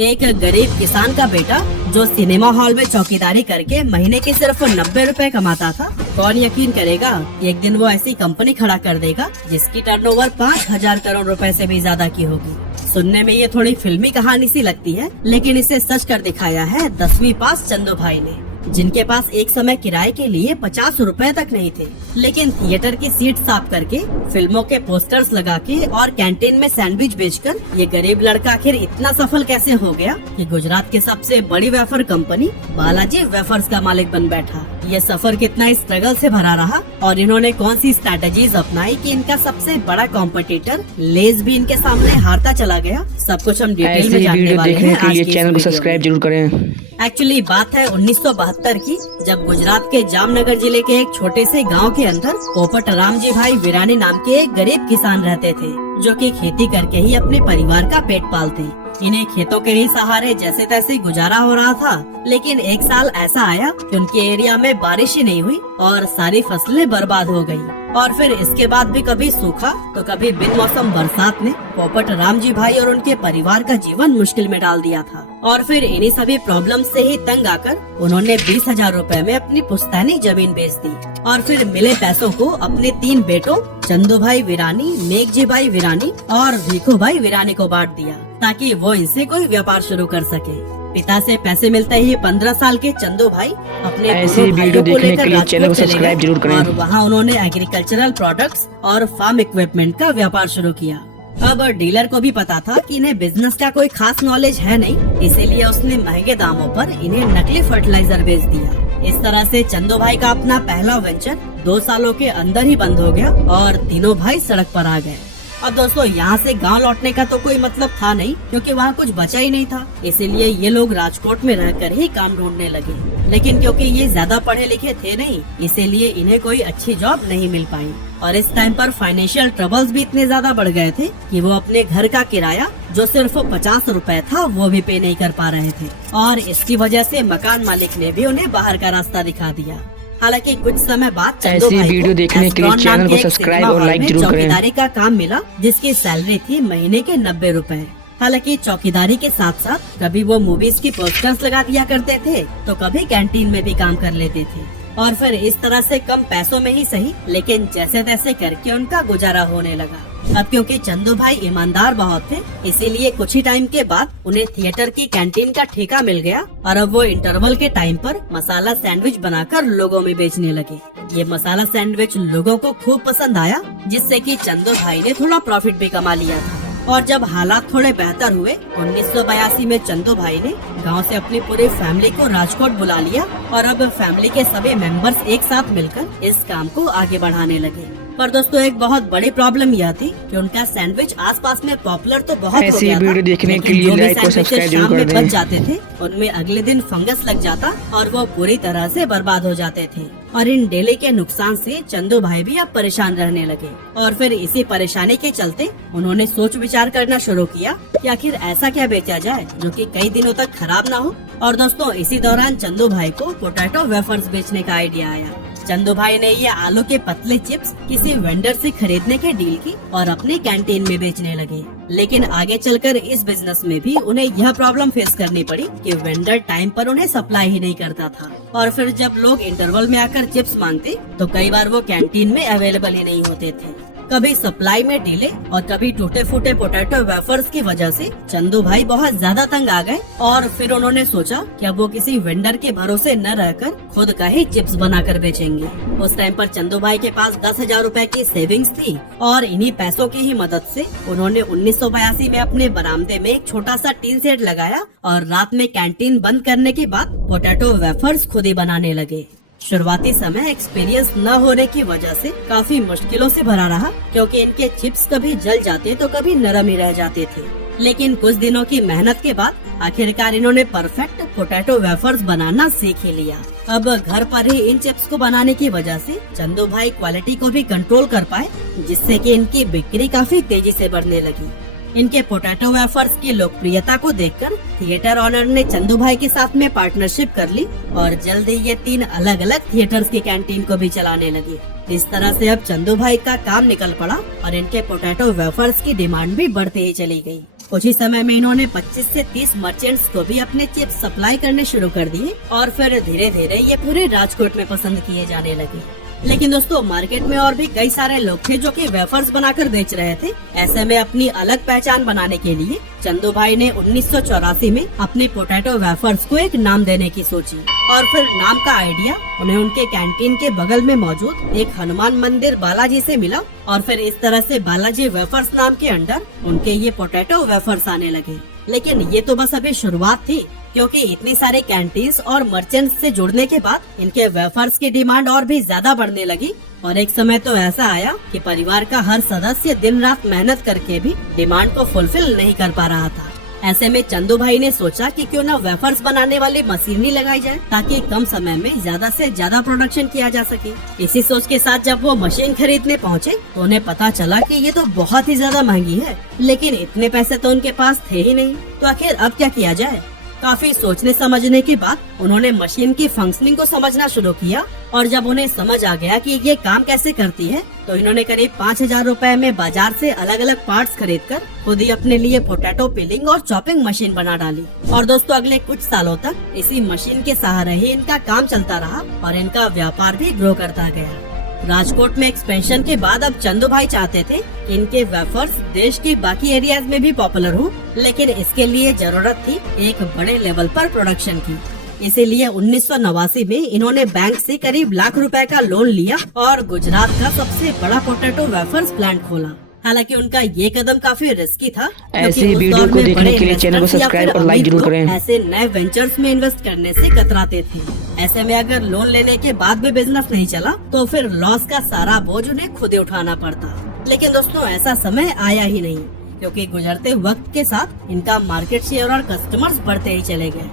एक गरीब किसान का बेटा जो सिनेमा हॉल में चौकीदारी करके महीने के सिर्फ 90 रुपए कमाता था, कौन यकीन करेगा एक दिन वो ऐसी कंपनी खड़ा कर देगा जिसकी टर्नओवर 5,000 करोड़ रुपए से भी ज्यादा की होगी। सुनने में ये थोड़ी फिल्मी कहानी सी लगती है, लेकिन इसे सच कर दिखाया है 10वीं पास चंदू भाई ने, जिनके पास एक समय किराए के लिए 50 रुपए तक नहीं थे, लेकिन थिएटर की सीट साफ करके, फिल्मों के पोस्टर्स लगा के और कैंटीन में सैंडविच बेचकर ये गरीब लड़का आखिर इतना सफल कैसे हो गया कि गुजरात की सबसे बड़ी वेफर कंपनी बालाजी वेफर्स का मालिक बन बैठा। ये सफर कितना स्ट्रगल से भरा रहा और इन्होंने कौन सी स्ट्रैटेजीज अपनाई कि इनका सबसे बड़ा कॉम्पिटिटर लेज भी इनके सामने हारता चला गया, सब कुछ हम डिटेल में जानने वाले हैं। आज के चैनल को सब्सक्राइब जरूर करें। एक्चुअली बात है 1972 की, जब गुजरात के जामनगर जिले के एक छोटे से गांव के अंदर पोपट रामजी भाई वीरानी नाम के एक गरीब किसान रहते थे, जो कि खेती करके ही अपने परिवार का पेट पालते। इन्हें खेतों के ही सहारे जैसे तैसे गुजारा हो रहा था, लेकिन एक साल ऐसा आया कि उनके एरिया में बारिश ही नहीं हुई और सारी फसलें बर्बाद हो गयी। और फिर इसके बाद भी कभी सूखा तो कभी बिन मौसम बरसात ने पोपट रामजी भाई और उनके परिवार का जीवन मुश्किल में डाल दिया था। और फिर इन्हीं सभी प्रॉब्लम से ही तंग आकर उन्होंने 20,000 रुपए में अपनी पुश्तैनी जमीन बेच दी और फिर मिले पैसों को अपने 3 बेटों चंदू भाई वीरानी, मेघजी भाई वीरानी और भीखू भाई वीरानी को बांट दिया, ताकि वो इनसे कोई व्यापार शुरू कर सके। पिता से पैसे मिलते ही 15 साल के चंदू भाई अपने ऐसी वीडियो देखने के लिए चैनल को सब्सक्राइब जरूर करें। और वहाँ उन्होंने एग्रीकल्चरल प्रोडक्ट्स और फार्म इक्विपमेंट का व्यापार शुरू किया। अब डीलर को भी पता था कि इन्हें बिजनेस का कोई खास नॉलेज है नहीं, इसीलिए उसने महंगे दामों पर इन्हें नकली फर्टिलाइजर बेच दिया। इस तरह से चंदू भाई का अपना पहला वेंचर 2 सालों के अंदर ही बंद हो गया और तीनों भाई सड़क पर आ गए। अब दोस्तों, यहाँ से गांव लौटने का तो कोई मतलब था नहीं, क्योंकि वहाँ कुछ बचा ही नहीं था, इसीलिए ये लोग राजकोट में रहकर ही काम ढूंढने लगे। लेकिन क्योंकि ये ज्यादा पढ़े लिखे थे नहीं, इसीलिए इन्हें कोई अच्छी जॉब नहीं मिल पाई। और इस टाइम पर फाइनेंशियल ट्रबल्स भी इतने ज्यादा बढ़ गए थे कि वो अपने घर का किराया जो सिर्फ 50 रुपए था वो भी पे नहीं कर पा रहे थे, और इसकी वजह से मकान मालिक ने भी उन्हें बाहर का रास्ता दिखा दिया। हालांकि कुछ समय बाद ऐसी वीडियो देखने के लिए चैनल को सब्सक्राइब और लाइक जरूर करें। चौकीदारी का काम मिला, जिसकी सैलरी थी महीने के 90 रुपए। हालांकि चौकीदारी के साथ साथ कभी वो मूवीज की पोस्टर्स लगा दिया करते थे, तो कभी कैंटीन में भी काम कर लेते थे। और फिर इस तरह से कम पैसों में ही सही, लेकिन जैसे तैसे करके उनका गुजारा होने लगा। अब क्योंकि चंदू भाई ईमानदार बहुत थे, इसीलिए कुछ ही टाइम के बाद उन्हें थिएटर की कैंटीन का ठेका मिल गया और अब वो इंटरवल के टाइम पर मसाला सैंडविच बनाकर लोगों में बेचने लगे। ये मसाला सैंडविच लोगों को खूब पसंद आया, जिससे कि चंदू भाई ने थोड़ा प्रॉफिट भी कमा लिया था। और जब हालात थोड़े बेहतर हुए, 1982 में चंदू भाई ने गांव से अपनी पूरी फैमिली को राजकोट बुला लिया और अब फैमिली के सभी मेंबर्स एक साथ मिलकर इस काम को आगे बढ़ाने लगे। पर दोस्तों, एक बहुत बड़ी प्रॉब्लम यह थी कि उनका सैंडविच आसपास में पॉपुलर तो बहुत हो गया था, वीडियो देखने के लिए लाइक और सब्सक्राइब जरूर कर दें। बच जाते थे, उनमें अगले दिन फंगस लग जाता और वो पूरी तरह से बर्बाद हो जाते थे। और इन डेली के नुकसान से चंदू भाई भी अब परेशान रहने लगे। और फिर इसी परेशानी के चलते उन्होंने सोच विचार करना शुरू किया कि आखिर ऐसा क्या बेचा जाए जो कि कई दिनों तक खराब ना हो। और दोस्तों, इसी दौरान चंदू भाई को पोटैटो वेफर्स बेचने का आइडिया आया। चंदू भाई ने ये आलू के पतले चिप्स किसी वेंडर से खरीदने की डील की और अपनी कैंटीन में बेचने लगे। लेकिन आगे चलकर इस बिजनेस में भी उन्हें यह प्रॉब्लम फेस करनी पड़ी कि वेंडर टाइम पर उन्हें सप्लाई ही नहीं करता था। और फिर जब लोग इंटरवल में आकर चिप्स मांगते तो कई बार वो कैंटीन में अवेलेबल ही नहीं होते थे। कभी सप्लाई में डिले और कभी टूटे फूटे पोटैटो वेफर्स की वजह से चंदू भाई बहुत ज्यादा तंग आ गए और फिर उन्होंने सोचा कि अब वो किसी वेंडर के भरोसे न रहकर खुद का ही चिप्स बनाकर बेचेंगे। उस टाइम पर चंदू भाई के पास 10,000 रुपए की सेविंग्स थी और इन्हीं पैसों की ही मदद से उन्होंने 1982 में अपने बरामदे में एक छोटा सा टीन सेट लगाया और रात में कैंटीन बंद करने के बाद पोटैटो वेफर्स खुद ही बनाने लगे। शुरुआती समय एक्सपीरियंस न होने की वजह से काफी मुश्किलों से भरा रहा, क्योंकि इनके चिप्स कभी जल जाते तो कभी नरम ही रह जाते थे। लेकिन कुछ दिनों की मेहनत के बाद आखिरकार इन्होंने परफेक्ट पोटैटो वेफर्स बनाना सीख ही लिया। अब घर पर ही इन चिप्स को बनाने की वजह से चंदू भाई क्वालिटी को भी कंट्रोल कर पाए, जिससे कि इनकी बिक्री काफी तेजी से बढ़ने लगी। इनके पोटैटो वेफर्स की लोकप्रियता को देखकर थिएटर ऑनर ने चंदू भाई के साथ में पार्टनरशिप कर ली और जल्द ही ये 3 अलग अलग थिएटर्स की कैंटीन को भी चलाने लगे। इस तरह से अब चंदू भाई का काम निकल पड़ा और इनके पोटैटो वेफर्स की डिमांड भी बढ़ती ही चली गई। कुछ ही समय में इन्होंने 25 से 30 मर्चेंट्स को भी अपने चिप्स सप्लाई करने शुरू कर दिए और फिर धीरे धीरे ये पूरे राजकोट में पसंद किए जाने लगे। लेकिन दोस्तों मार्केट में और भी कई सारे लोग थे जो कि वेफर्स बनाकर बेच रहे थे। ऐसे में अपनी अलग पहचान बनाने के लिए चंदू भाई ने 1984 में अपने पोटैटो वेफर्स को एक नाम देने की सोची और फिर नाम का आइडिया उन्हें उनके कैंटीन के बगल में मौजूद एक हनुमान मंदिर बालाजी से मिला और फिर इस तरह से बालाजी वेफर्स नाम के अंडर उनके ये पोटैटो वेफर्स आने लगे। लेकिन ये तो बस अभी शुरुआत थी, क्योंकि इतनी सारे कैंटीन्स और मर्चेंट्स से जुड़ने के बाद इनके वेफर्स की डिमांड और भी ज्यादा बढ़ने लगी और एक समय तो ऐसा आया कि परिवार का हर सदस्य दिन रात मेहनत करके भी डिमांड को फुलफिल नहीं कर पा रहा था। ऐसे में चंदू भाई ने सोचा कि क्यों न वेफर्स बनाने वाली मशीनरी लगाई जाए ताकि कम समय में ज्यादा से ज्यादा प्रोडक्शन किया जा सके। इसी सोच के साथ जब वो मशीन खरीदने पहुँचे तो उन्हें पता चला कि ये तो बहुत ही ज्यादा महंगी है, लेकिन इतने पैसे तो उनके पास थे ही नहीं। तो आखिर अब क्या किया जाए? काफी सोचने समझने के बाद उन्होंने मशीन की फंक्शनिंग को समझना शुरू किया और जब उन्हें समझ आ गया कि ये काम कैसे करती है तो इन्होंने करीब 5000 रुपए में बाजार से अलग अलग पार्ट्स खरीदकर खुद ही अपने लिए पोटैटो पिलिंग और चॉपिंग मशीन बना डाली। और दोस्तों अगले कुछ सालों तक इसी मशीन के सहारे ही इनका काम चलता रहा और इनका व्यापार भी ग्रो करता गया। राजकोट में एक्सपेंशन के बाद अब चंदू भाई चाहते थे कि इनके वेफर्स देश के बाकी एरियाज में भी पॉपुलर हो, लेकिन इसके लिए जरूरत थी एक बड़े लेवल पर प्रोडक्शन की। इसीलिए 1989 में इन्होंने बैंक से करीब लाख रुपए का लोन लिया और गुजरात का सबसे बड़ा पोटैटो वेफर्स प्लांट खोला। हालांकि उनका ये कदम काफी रिस्की था, ऐसे वीडियो को देखने के लिए चैनल को सब्सक्राइब और लाइक जरूर करें। ऐसे नए वेंचर्स में इन्वेस्ट करने से कतराते थे। ऐसे में अगर लोन लेने के बाद भी बिजनेस नहीं चला तो फिर लॉस का सारा बोझ उन्हें खुद ही उठाना पड़ता। लेकिन दोस्तों ऐसा समय आया ही नहीं, क्योंकि गुजरते वक्त के साथ इनका मार्केट शेयर और कस्टमर्स बढ़ते ही चले गए।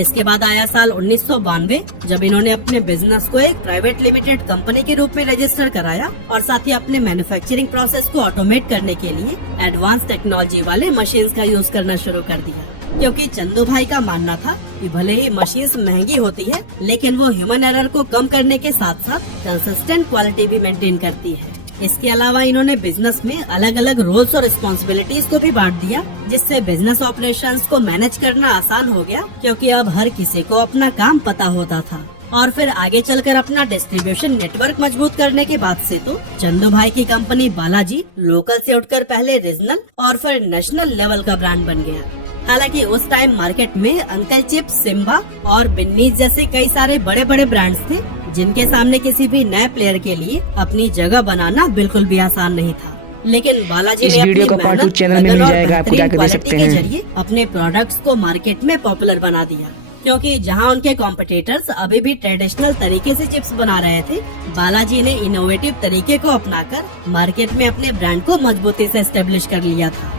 इसके बाद आया साल 1992 जब इन्होंने अपने बिजनेस को एक प्राइवेट लिमिटेड कंपनी के रूप में रजिस्टर कराया और साथ ही अपने मैन्युफैक्चरिंग प्रोसेस को ऑटोमेट करने के लिए एडवांस टेक्नोलॉजी वाले मशीन्स का यूज करना शुरू कर दिया। क्योंकि चंदू भाई का मानना था कि भले ही मशीन्स महंगी होती है, लेकिन वो ह्यूमन एरर को कम करने के साथ साथ कंसिस्टेंट क्वालिटी भी मेंटेन करती है। इसके अलावा इन्होंने बिजनेस में अलग अलग रोल्स और रिस्पॉन्सिबिलिटीज को भी बांट दिया, जिससे बिजनेस ऑपरेशंस को मैनेज करना आसान हो गया, क्योंकि अब हर किसी को अपना काम पता होता था। और फिर आगे चलकर अपना डिस्ट्रीब्यूशन नेटवर्क मजबूत करने के बाद से तो चंदू भाई की कंपनी बालाजी लोकल से उठकर पहले रीजनल और फिर नेशनल लेवल का ब्रांड बन गया। हालांकि उस टाइम मार्केट में अंकल चिप्स, सिम्बा और बिन्नीज जैसे कई सारे बड़े बड़े ब्रांड्स थे, जिनके सामने किसी भी नए प्लेयर के लिए अपनी जगह बनाना बिल्कुल भी आसान नहीं था। लेकिन बालाजी ने अपनी मेहनत, चैनल में मिल जाएगा, आप जाकर देख सकते हैं, के जरिए अपने प्रोडक्ट्स को मार्केट में पॉपुलर बना दिया। क्योंकि जहां उनके कॉम्पिटिटर्स अभी भी ट्रेडिशनल तरीके से चिप्स बना रहे थे, बालाजी ने इनोवेटिव तरीके को अपनाकर मार्केट में अपने ब्रांड को मजबूती से एस्टेब्लिश कर लिया था।